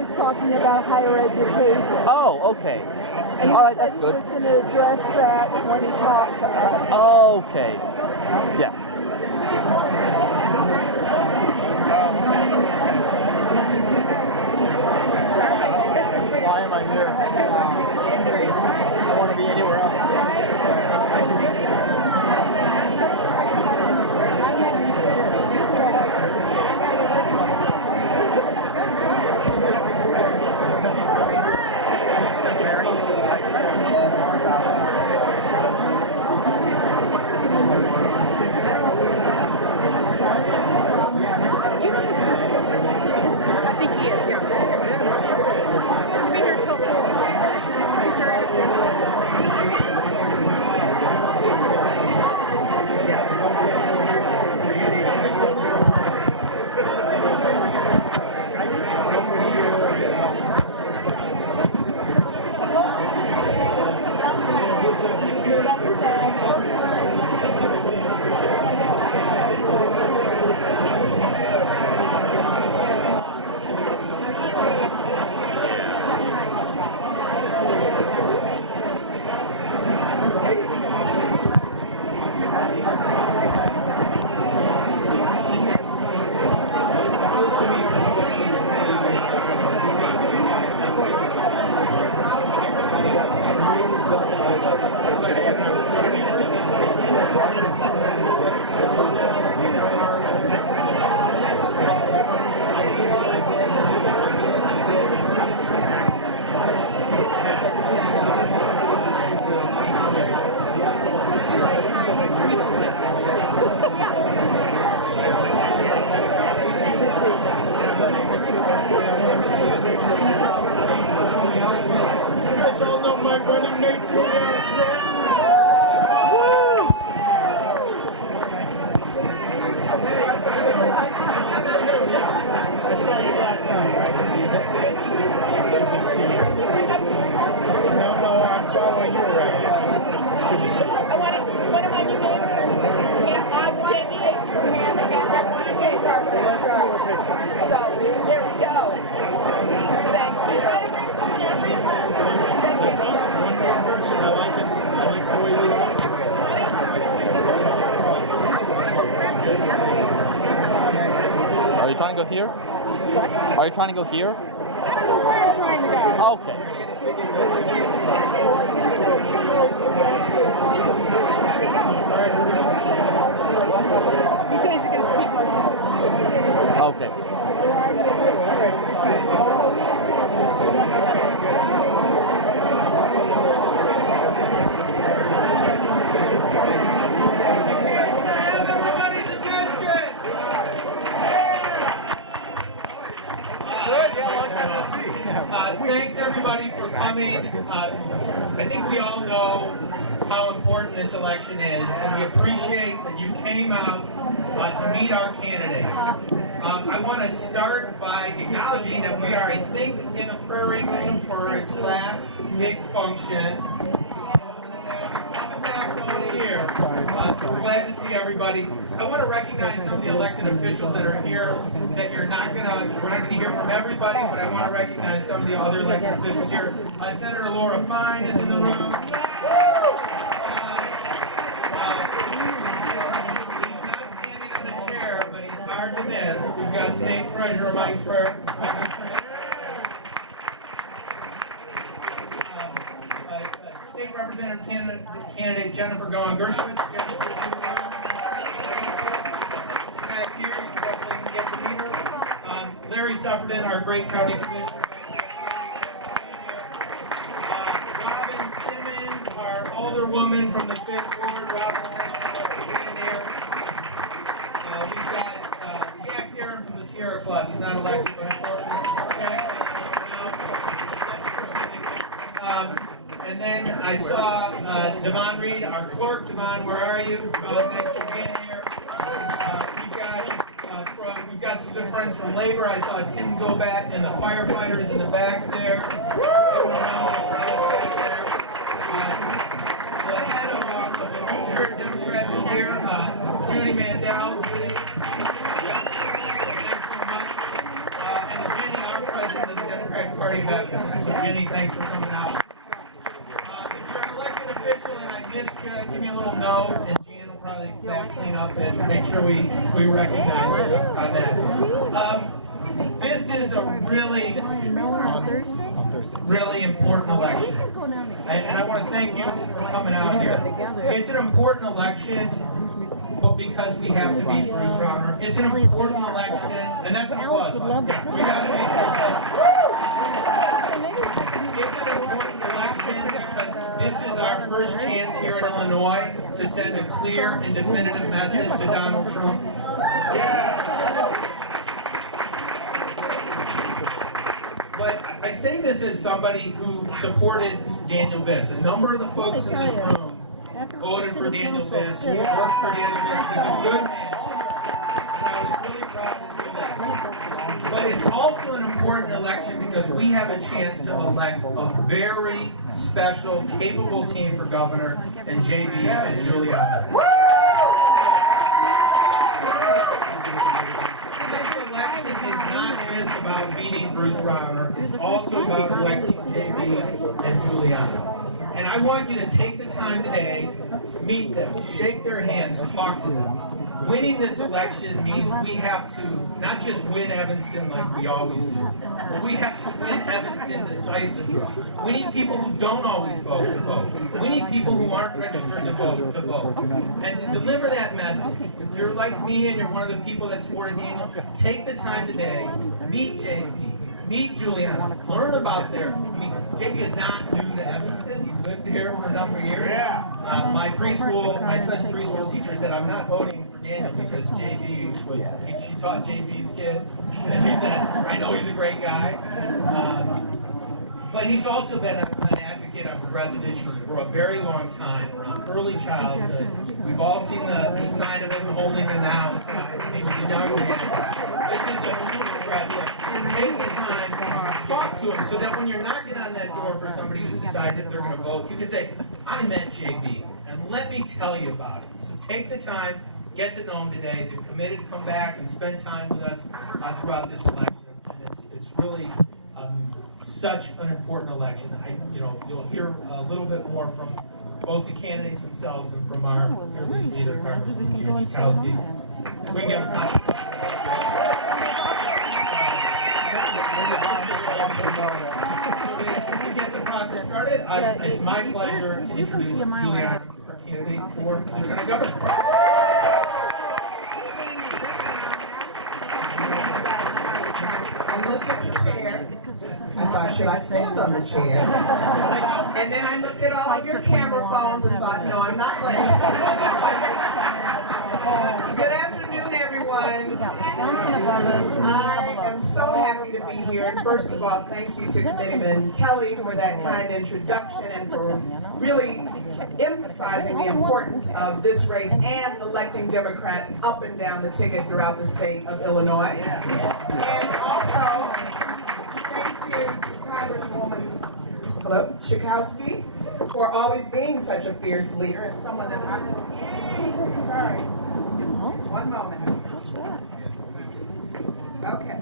was talking about higher education. Oh, okay. And All right, he said that's good. He was going to address that when he talked to us. Okay. Yeah. Why am I here? I want to be anywhere else. Are you trying to go here? What? Are you trying to go here? I don't know where I'm trying to go. Okay. He says he's going to speak like Okay. Thanks everybody for coming. I think we all know how important this election is, and we appreciate that you came out to meet our candidates. I want to start by acknowledging that we are, I think, in the Prairie Room for its last big function. Here. So we're glad to see everybody. I want to recognize some of the elected officials that are here that we're not gonna hear from everybody, but I want to recognize some of the other elected officials here. Senator Laura Fine is in the room. He's not standing in the chair, but he's hard to miss. We've got State Treasurer Mike Ferg. State Representative candidate Jennifer Gaughan Gershowitz. Jennifer is in the room. Back here, you should definitely get to meet her. Larry Sufferton, our great county commissioner. Robin Simmons, our alderwoman from the 5th Ward. Robin, thanks so much for being here. We've got Jack Aaron from the Sierra Club. He's not elected, but important. Jack, and then I saw Devon Reed, our clerk. Devon, where are you? Thanks for being here. We've got some good friends from Labor. I saw Tim Gobat and the firefighters in the back there. The head of the New Jersey Democrats is here. Judy Mandel. Judy. Thanks so much. And Jenny, our president of the Democrats. Mary of Evanston. So Jenny, thanks for coming out. If you're an elected official and I missed you, give me a little note, and Jan will probably back clean up and make sure we recognize you on that. This is a really important election, and I want to thank you for coming out here. It's an important election, but because we have to beat Bruce Rauner. It's an important election, and that's a applause. Yeah, we got to beat It's an important election because this is our first chance here in Illinois to send a clear and definitive message to Donald Trump. But I say this as somebody who supported Daniel Viss. A number of the folks in this room voted for Daniel Viss, worked for Daniel Viss. He's a good man, and I was really proud to do that. But it's also an important election because we have a chance to elect a very special, capable team for governor in JB and Juliana. About beating Bruce Rauner, it's also about electing JB and Juliana. And I want you to take the time today, meet them, shake their hands, talk to them. Winning this election means we have to not just win Evanston like we always do, but we have to win Evanston decisively. We need people who don't always vote to vote. We need people who aren't registered to vote. And to deliver that message, if you're like me and you're one of the people that supported Daniel, take the time today, meet JB, meet Juliana, learn about JB is not new to Evanston. He's lived here for a number of years. My son's preschool teacher said, I'm not voting for Daniel because she taught JB's kids. And she said, I know he's a great guy. But he's also been an advocate of progressive issues for a very long time, around early childhood. We've all seen the sign of him holding the now sign when he was a young man. This is a true progressive. Take the time to talk to him so that when you're knocking on that door for somebody who's decided if they're going to vote, you can say, I met JB, and let me tell you about it. So take the time, get to know him today. They're committed to come back and spend time with us throughout this election. And it's really such an important election. You'll hear a little bit more from both the candidates themselves and from our fearless leader, Congressman Pt1. We can give a comment. To get the process started, it's my pleasure to introduce Juliana, our candidate for Lieutenant Governor. I looked at the chair. I thought, should I stand on the chair? And then I looked at all of your camera phones and thought, no, I'm not going to stand. Good afternoon, everyone. I am so happy to be here. And first of all, thank you to Committeeman Kelly for that kind introduction and for really emphasizing the importance of this race and electing Democrats up and down the ticket throughout the state of Illinois. And also, thank you to Congresswoman Schakowsky for always being such a fierce leader and someone that sorry. One moment. Okay.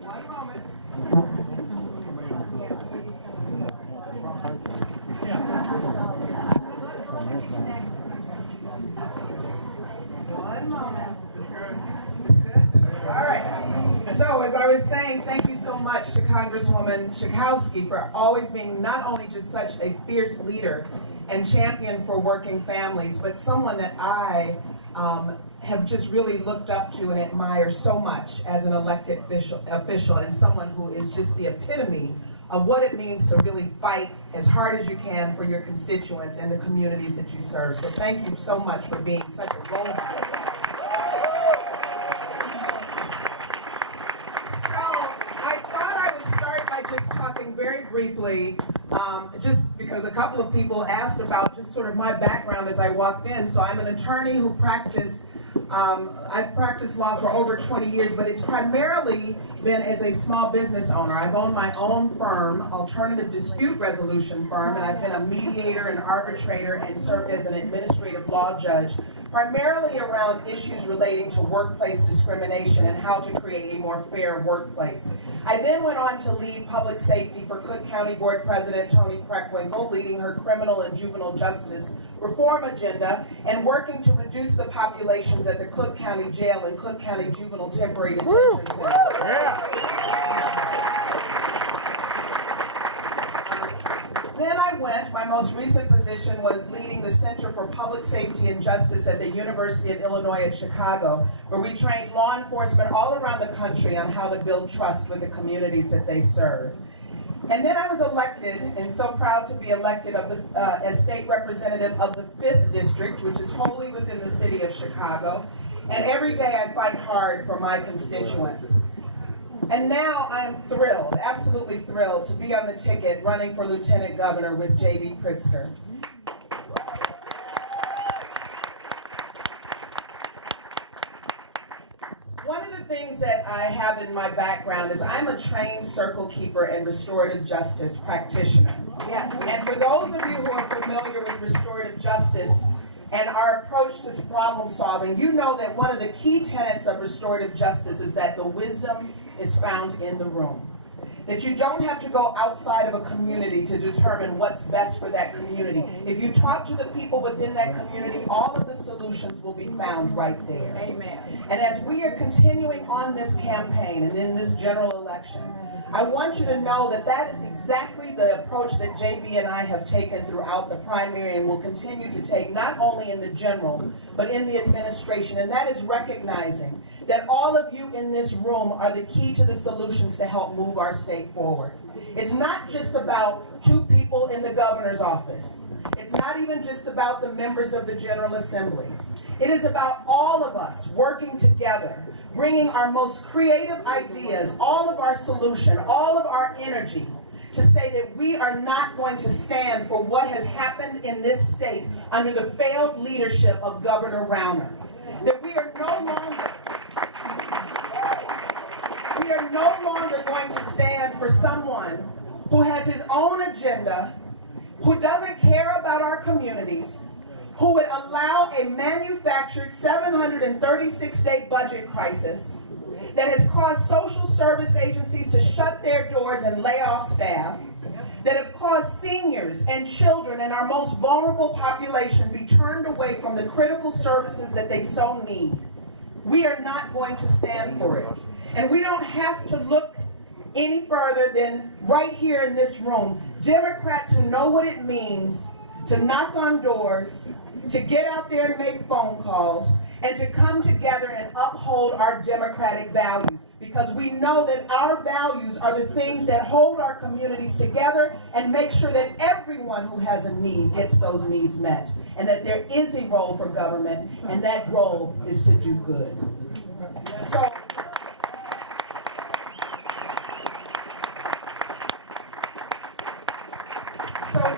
One moment. One moment. All right. So, as I was saying, thank you so much to Congresswoman Schakowsky for always being not only just such a fierce leader and champion for working families, but someone that I have just really looked up to and admire so much as an elected official and someone who is just the epitome of what it means to really fight as hard as you can for your constituents and the communities that you serve. So thank you so much for being such a role model. Very briefly, just because a couple of people asked about just sort of my background as I walked in. So I'm an attorney who practiced, I've practiced law for over 20 years, but it's primarily been as a small business owner. I've owned my own firm, alternative dispute resolution firm, and I've been a mediator and arbitrator and served as an administrative law judge primarily around issues relating to workplace discrimination and how to create a more fair workplace. I then went on to lead public safety for Cook County Board President Toni Preckwinkle, leading her criminal and juvenile justice reform agenda and working to reduce the populations at the Cook County Jail and Cook County Juvenile Temporary Detention Center. Then I went, my most recent position was leading the Center for Public Safety and Justice at the University of Illinois at Chicago, where we trained law enforcement all around the country on how to build trust with the communities that they serve. And then I was elected, and so proud to be elected as state representative of the 5th District, which is wholly within the city of Chicago. And every day I fight hard for my constituents. And now I am thrilled, absolutely thrilled, to be on the ticket running for Lieutenant Governor with J.B. Pritzker. One of the things that I have in my background is I'm a trained circle keeper and restorative justice practitioner. Yes. And for those of you who are familiar with restorative justice and our approach to problem solving, you know that one of the key tenets of restorative justice is that the wisdom is found in the room. That you don't have to go outside of a community to determine what's best for that community. If you talk to the people within that community, all of the solutions will be found right there. Amen. And as we are continuing on this campaign and in this general election, I want you to know that that is exactly the approach that JB and I have taken throughout the primary and will continue to take, not only in the general, but in the administration, and that is recognizing that all of you in this room are the key to the solutions to help move our state forward. It's not just about 2 people in the governor's office. It's not even just about the members of the General Assembly. It is about all of us working together, bringing our most creative ideas, all of our solution, all of our energy, to say that we are not going to stand for what has happened in this state under the failed leadership of Governor Rauner. That we are no longer going to stand for someone who has his own agenda, who doesn't care about our communities, who would allow a manufactured 736-day budget crisis that has caused social service agencies to shut their doors and lay off staff, that have caused seniors and children and our most vulnerable population be turned away from the critical services that they so need. We are not going to stand for it. And we don't have to look any further than right here in this room. Democrats who know what it means to knock on doors, to get out there and make phone calls, and to come together and uphold our democratic values. Because we know that our values are the things that hold our communities together and make sure that everyone who has a need gets those needs met. And that there is a role for government, and that role is to do good. So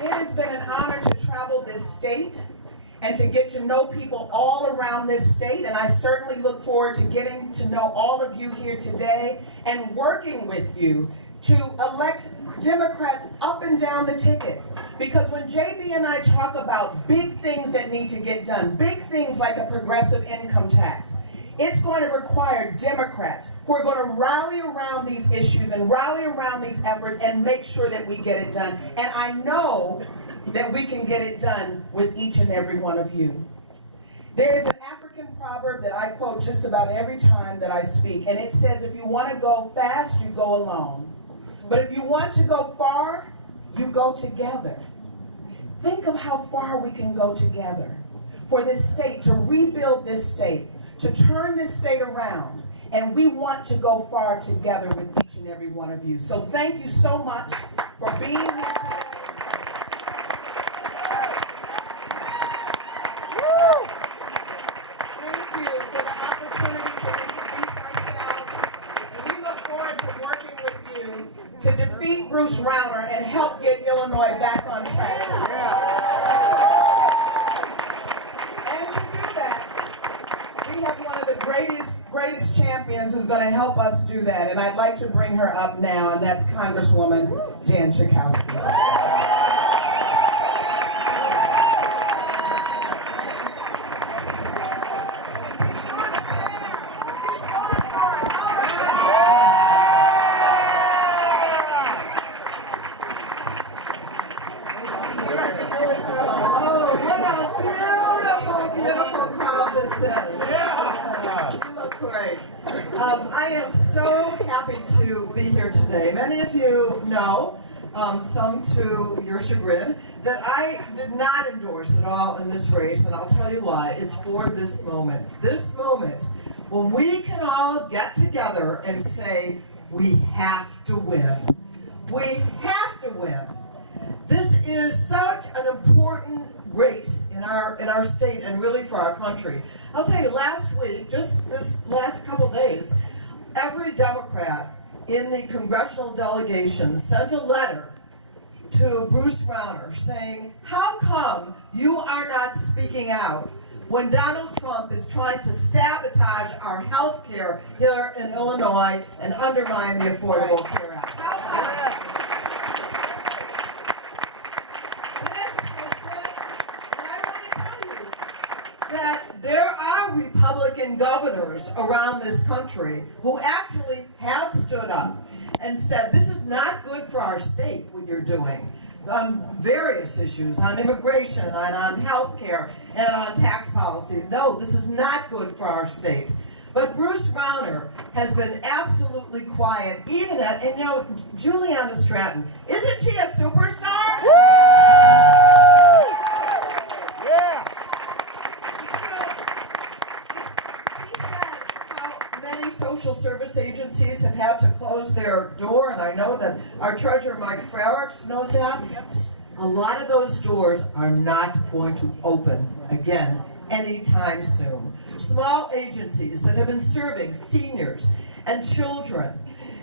it has been an honor to travel this state and to get to know people all around this state, and I certainly look forward to getting to know all of you here today and working with you to elect Democrats up and down the ticket. Because when JB and I talk about big things that need to get done, big things like a progressive income tax, it's going to require Democrats who are going to rally around these issues and rally around these efforts and make sure that we get it done. And I know that we can get it done with each and every one of you. There is an African proverb that I quote just about every time that I speak, and it says, if you want to go fast, you go alone. But if you want to go far, you go together. Think of how far we can go together for this state, to rebuild this state, to turn this state around. And we want to go far together with each and every one of you. So thank you so much for being here today. Thank you for the opportunity to introduce ourselves. And we look forward to working with you to defeat Bruce Rauner and help get Illinois back on track. And to do that, we have one of the greatest champions who's going to help us do that. And I'd like to bring her up now, and that's Congresswoman Jan Schakowsky. Great. I am so happy to be here today. Many of you know, some to your chagrin, that I did not endorse at all in this race, and I'll tell you why. It's for this moment. This moment when we can all get together and say, we have to win. We have to win. This is such an important race in our state and really for our country. I'll tell you, last week, just this last couple days, every Democrat in the congressional delegation sent a letter to Bruce Rauner saying, how come you are not speaking out when Donald Trump is trying to sabotage our health care here in Illinois and undermine the Affordable Care Act? How come? That there are Republican governors around this country who actually have stood up and said, this is not good for our state, what you're doing, on various issues, on immigration, and on health care, and on tax policy. No, this is not good for our state. But Bruce Rauner has been absolutely quiet, even at, and you know, Juliana Stratton, isn't she a superstar? Yeah. Social service agencies have had to close their door, and I know that our treasurer, Mike Frericks, knows that. A lot of those doors are not going to open again anytime soon. Small agencies that have been serving seniors and children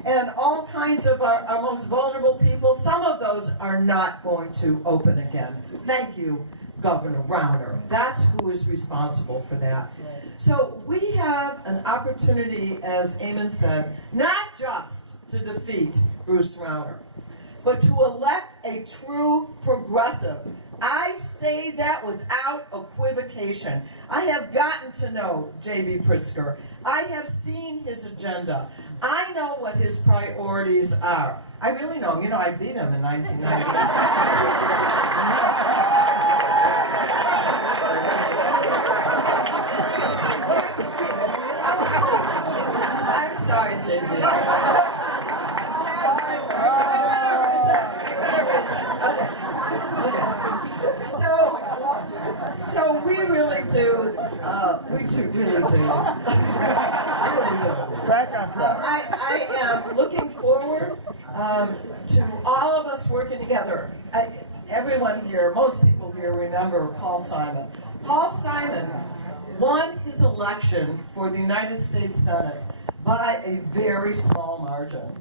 and all kinds of our most vulnerable people, some of those are not going to open again. Thank you, Governor Rauner. That's who is responsible for that. So we have an opportunity, as Eamon said, not just to defeat Bruce Rauner, but to elect a true progressive. I say that without equivocation. I have gotten to know J.B. Pritzker. I have seen his agenda. I know what his priorities are. I really know him. You know, I beat him in 1990. Sorry, JB. Okay. So we really do. Really do. Really do. Back on track. I am looking forward to all of us working together. Everyone here, most people here remember Paul Simon. Paul Simon won his election for the United States Senate by a very small margin.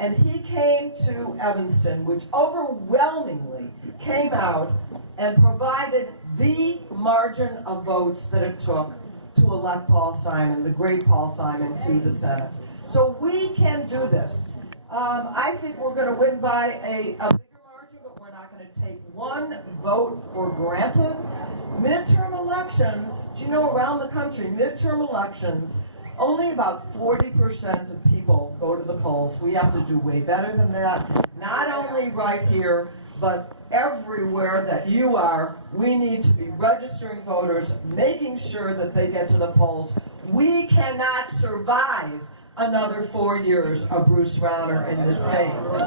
And he came to Evanston, which overwhelmingly came out and provided the margin of votes that it took to elect Paul Simon, the great Paul Simon, to the Senate. So we can do this. I think we're going to win by a bigger margin, but we're not going to take one vote for granted. Midterm elections, do you know, around the country, midterm elections, only about 40% of people go to the polls. We have to do way better than that. Not only right here, but everywhere that you are, we need to be registering voters, making sure that they get to the polls. We cannot survive another 4 years of Bruce Rauner in this state. But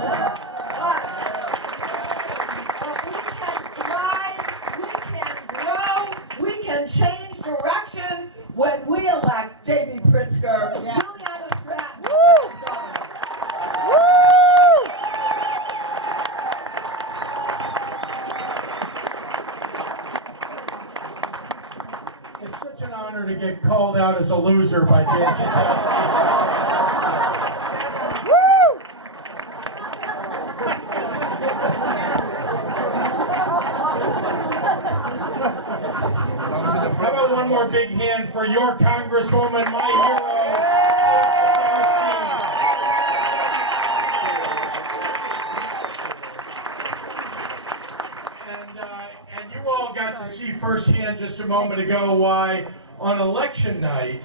we can thrive, we can grow, we can change direction when we elect J.B. Pritzker, Juliana Stratton, as governor. It's such an honor to get called out as a loser by Jan. How about one more big hand for your Congresswoman, my hero? And you all got to see firsthand just a moment ago why on election night,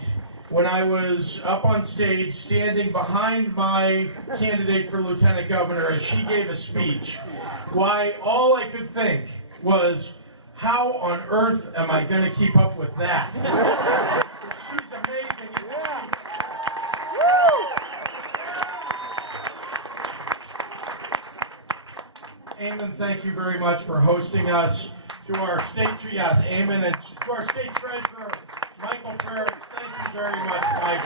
when I was up on stage standing behind my candidate for lieutenant governor as she gave a speech, why all I could think was, how on earth am I going to keep up with that? She's amazing. Eamon, thank you very much for hosting us. To our state, Eamon, and to our state treasurer, Michael Frericks, thank you very much, Mike.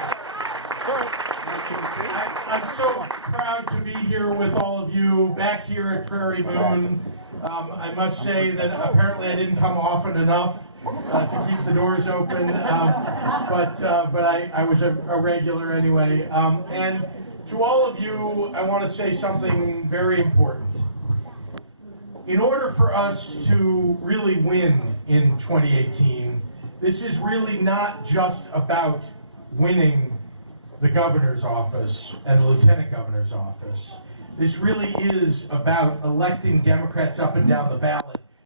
I'm so proud to be here with all of you back here at Prairie Moon. I must say that apparently I didn't come often enough to keep the doors open, but I was a regular anyway. And to all of you, I want to say something very important. In order for us to really win in 2018, this is really not just about winning the governor's office and the lieutenant governor's office. This really is about electing Democrats up and down the ballot